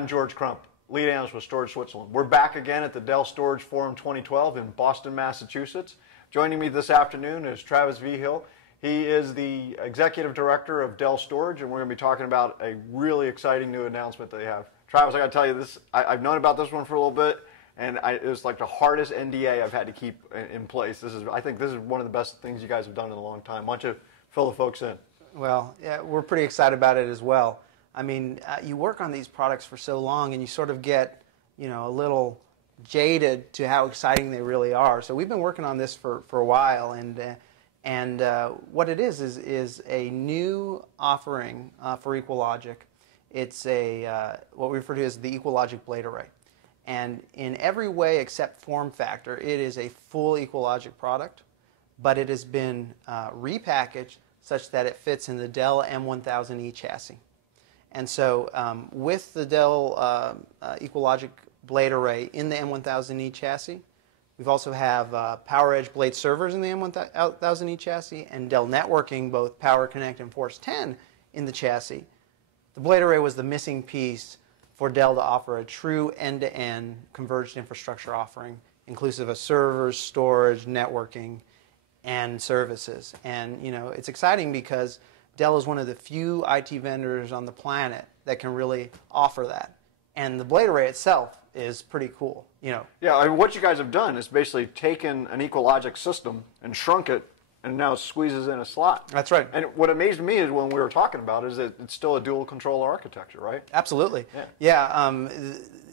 I'm George Crump, lead analyst with Storage Switzerland. We're back again at the Dell Storage Forum 2012 in Boston, Massachusetts. Joining me this afternoon is Travis Vigil. He is the executive director of Dell Storage, and we're going to be talking about a really exciting new announcement they have. Travis, I got to tell you this. I've known about this one for a little bit, and it was like the hardest NDA I've had to keep in place. I think this is one of the best things you guys have done in a long time. Why don't you fill the folks in? Well, yeah, we're pretty excited about it as well. I mean, you work on these products for so long, and you sort of get, a little jaded to how exciting they really are. So we've been working on this for a while, and what it is a new offering for EqualLogic. It's what we refer to as the EqualLogic blade array. And in every way except form factor, it is a full EqualLogic product, but it has been repackaged such that it fits in the Dell M1000E chassis. And so with the Dell EqualLogic blade array in the M1000E chassis, we also have PowerEdge blade servers in the M1000E chassis and Dell networking, both Power Connect and Force 10 in the chassis. The blade array was the missing piece for Dell to offer a true end-to-end converged infrastructure offering, inclusive of servers, storage, networking, and services. And it's exciting because Dell is one of the few IT vendors on the planet that can really offer that. And the blade array itself is pretty cool. Yeah, I mean, what you guys have done is basically taken an EqualLogic system and shrunk it, and now it squeezes in a slot. That's right. And what amazed me is when we were talking about it is that it's still a dual controller architecture, right? Absolutely. Yeah.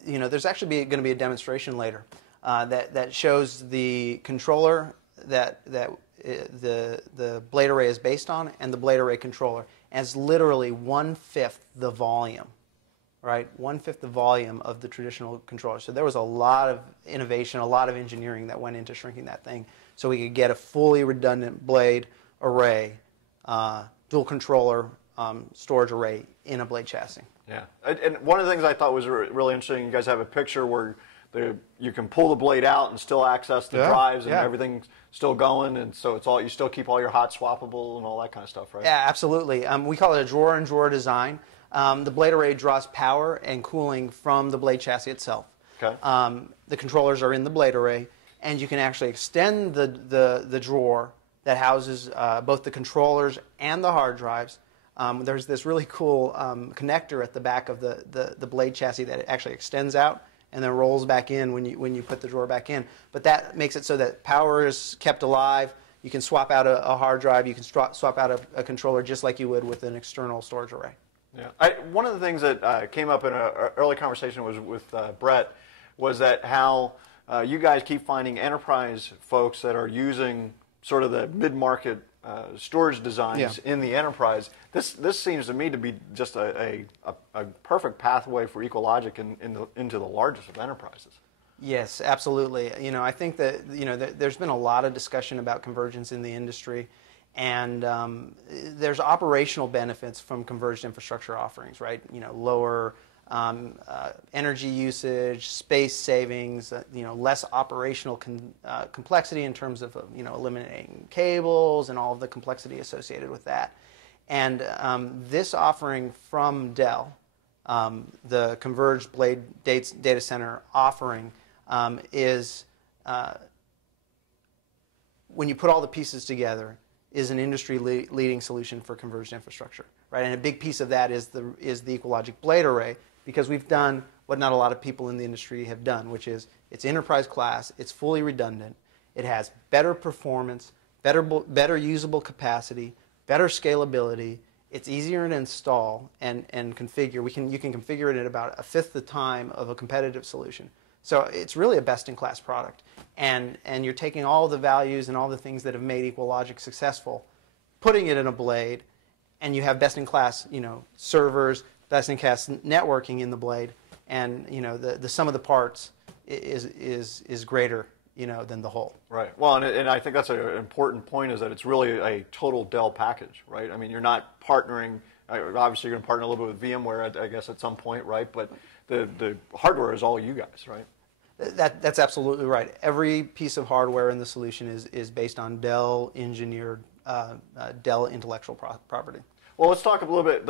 There's actually going to be a demonstration later that shows the controller that the blade array is based on, and the blade array controller as literally 1/5 the volume, right? 1/5 the volume of the traditional controller. So there was a lot of innovation, a lot of engineering that went into shrinking that thing so we could get a fully redundant blade array, dual controller storage array in a blade chassis. Yeah, and one of the things I thought was really interesting, you guys have a picture where you can pull the blade out and still access the drives and everything's still going, and so you still keep all your hot swappable and all that kind of stuff, right? Yeah, absolutely. We call it a drawer-in-drawer design. The blade array draws power and cooling from the blade chassis itself. Okay. The controllers are in the blade array, and you can actually extend the drawer that houses both the controllers and the hard drives. There's this really cool connector at the back of the blade chassis that actually extends out and then rolls back in when you put the drawer back in. But that makes it so that power is kept alive. You can swap out a hard drive. You can swap out a controller just like you would with an external storage array. Yeah. One of the things that came up in an early conversation was with Brett was that how you guys keep finding enterprise folks that are using sort of the mid-market storage designs in the enterprise. This seems to me to be just a perfect pathway for EqualLogic into the largest of enterprises. Yes, absolutely. I think that there's been a lot of discussion about convergence in the industry, and there's operational benefits from converged infrastructure offerings, right? Lower energy usage, space savings, less operational complexity in terms of eliminating cables and all of the complexity associated with that. And this offering from Dell, the Converged Blade Data Center offering, is when you put all the pieces together, is an industry-leading solution for converged infrastructure, right? And a big piece of that is the EqualLogic blade array, because we've done what not a lot of people in the industry have done, which is it's enterprise class, it's fully redundant, it has better performance, better usable capacity, better scalability, it's easier to install and configure. You can configure it at about 1/5 the time of a competitive solution. So it's really a best-in-class product. And you're taking all the values and all the things that have made EqualLogic successful, putting it in a blade, and you have best-in-class servers, best-in-class networking in the blade, and the sum of the parts is greater than the whole. Right. Well, and I think that's an important point, is that it's really a total Dell package, right? I mean, you're not partnering. Obviously, you're going to partner a little bit with VMware, I guess, at some point, right? But the hardware is all you guys, right? That's absolutely right. Every piece of hardware in the solution is based on Dell engineered, Dell intellectual property. Well, let's talk a little bit,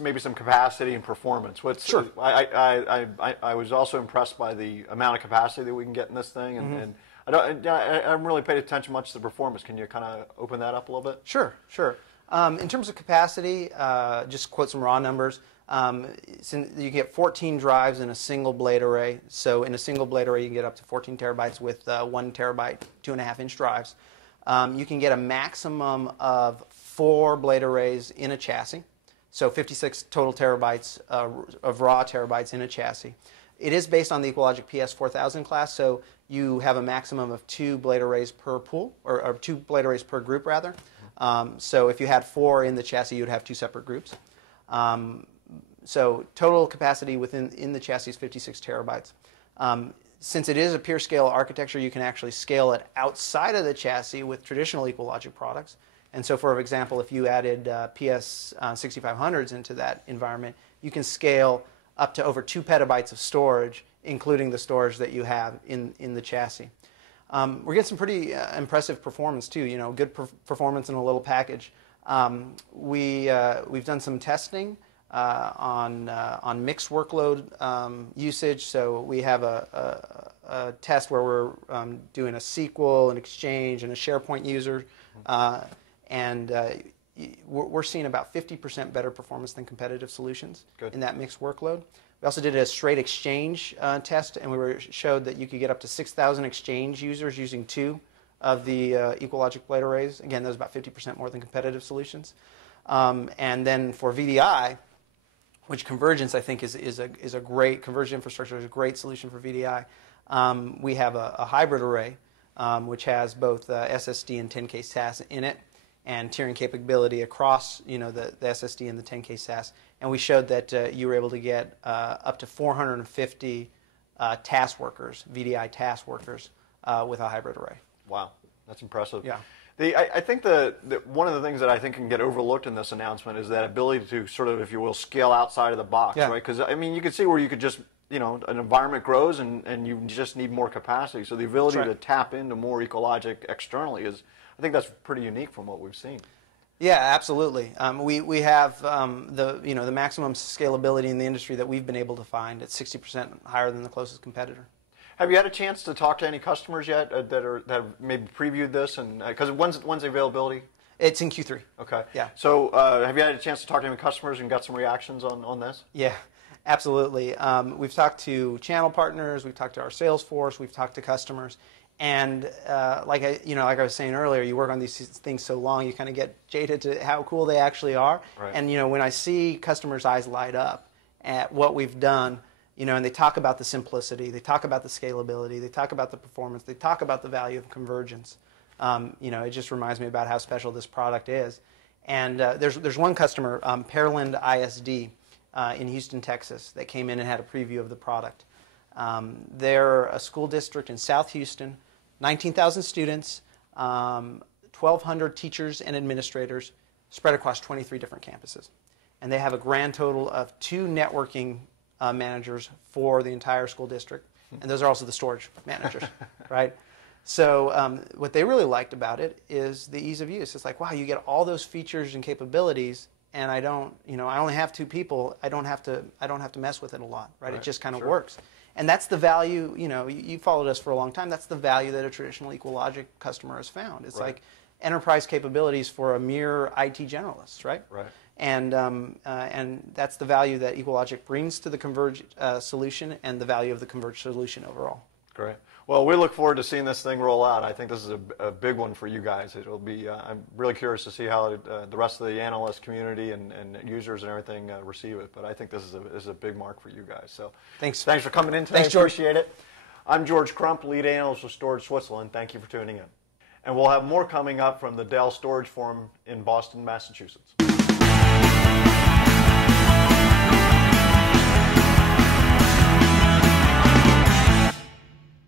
maybe some capacity and performance. Sure. I was also impressed by the amount of capacity that we can get in this thing, and I haven't really paid attention much to the performance. Can you kind of open that up a little bit? Sure. In terms of capacity, just quote some raw numbers. You get 14 drives in a single blade array. So in a single blade array, you can get up to 14 terabytes with 1 terabyte, 2.5-inch drives. You can get a maximum of 4 blade arrays in a chassis. So 56 total terabytes of raw terabytes in a chassis. It is based on the EqualLogic PS4000 class, so you have a maximum of 2 blade arrays per pool, or 2 blade arrays per group, rather. So if you had 4 in the chassis, you would have 2 separate groups. So total capacity in the chassis is 56 terabytes. Since it is a pure scale architecture, you can actually scale it outside of the chassis with traditional EqualLogic products. And so, for example, if you added PS6500s into that environment, you can scale up to over 2 petabytes of storage, including the storage that you have in the chassis. We're getting some pretty impressive performance too. You know, good performance in a little package. We've done some testing on mixed workload usage. So we have a test where we're doing a SQL, an Exchange, and a SharePoint user, and we're seeing about 50% better performance than competitive solutions in that mixed workload. We also did a straight Exchange test, and we showed that you could get up to 6,000 Exchange users using 2 of the EqualLogic blade arrays. Again, that was about 50% more than competitive solutions. And then for VDI, which convergence I think is a great, converged infrastructure is a great solution for VDI. We have a hybrid array, which has both SSD and 10K SAS in it, and tiering capability across the SSD and the 10K SAS. And we showed that you were able to get up to 450 task workers, VDI task workers, with a hybrid array. Wow, that's impressive. Yeah. I think one of the things that I think can get overlooked in this announcement is that ability to sort of, if you will, scale outside of the box, right? Because, I mean, you can see where you could just, an environment grows and you just need more capacity. So the ability to tap into more EqualLogic externally I think that's pretty unique from what we've seen. Yeah, absolutely. We have the maximum scalability in the industry that we've been able to find at 60% higher than the closest competitor. Have you had a chance to talk to any customers yet that have maybe previewed this? And because when's the availability? It's in Q3. Okay. Yeah. So have you had a chance to talk to any customers and got some reactions on this? Yeah, absolutely. We've talked to channel partners. We've talked to our sales force. We've talked to customers. And like I was saying earlier, you work on these things so long, you kind of get jaded to how cool they actually are. Right. And when I see customers' eyes light up at what we've done, and they talk about the simplicity, they talk about the scalability, they talk about the performance, they talk about the value of convergence. It just reminds me about how special this product is. And there's one customer, Pearland ISD in Houston, Texas, that came in and had a preview of the product. They're a school district in South Houston, 19,000 students, 1,200 teachers and administrators spread across 23 different campuses. And they have a grand total of 2 networking managers for the entire school district, and those are also the storage managers, right? So what they really liked about it is the ease of use. It's like, wow, you get all those features and capabilities, and I only have 2 people. I don't have to mess with it a lot, right? It just kind of works, and that's the value. You followed us for a long time. That's the value that a traditional EqualLogic customer has found. It's like enterprise capabilities for a mere IT generalist, right? Right. And that's the value that EqualLogic brings to the converged solution, and the value of the converged solution overall. Great. Well, we look forward to seeing this thing roll out. I think this is a big one for you guys. It'll be. I'm really curious to see how the rest of the analyst community and users and everything receive it. But I think this is a big mark for you guys. So thanks for coming in today. Thanks, George. Appreciate it. I'm George Crump, lead analyst with Storage Switzerland. Thank you for tuning in. And we'll have more coming up from the Dell Storage Forum in Boston, Massachusetts.